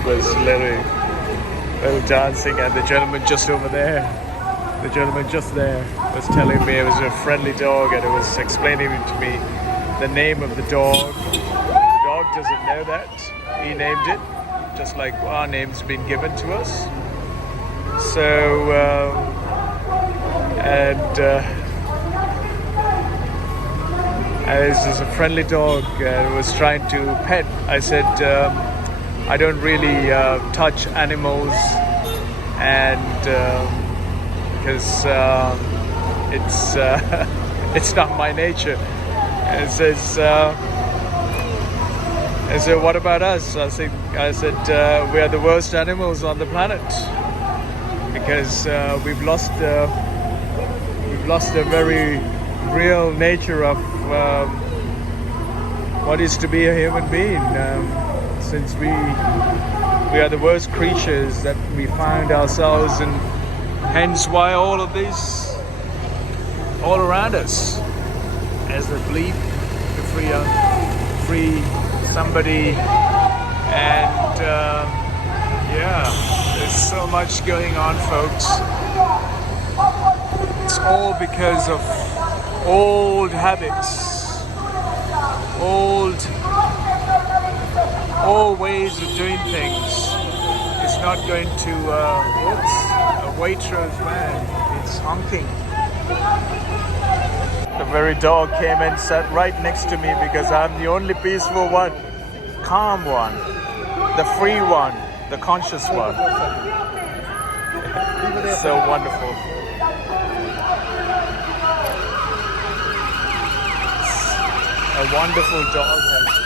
dog was little dancing, and the gentleman just over there, was telling me it was a friendly dog, and it was explaining to me the name of the dog. The dog doesn't know that. He named it, just like our name's been given to us. So, and this is a friendly dog, and was trying to pet. I said, I don't really touch animals, and because it's not my nature. And it says, and so what about us? I said we are the worst animals on the planet, because we've lost the very real nature of what is to be a human being. Since we are the worst creatures that we find ourselves, and hence why all of this all around us, as they bleed to free somebody, and there's so much going on, folks. It's all because of old habits, old ways of doing things. It's not going to a Waitrose van, it's honking. The very dog came and sat right next to me, because I'm the only peaceful one, calm one, the free one, the conscious one. So wonderful. A wonderful dog has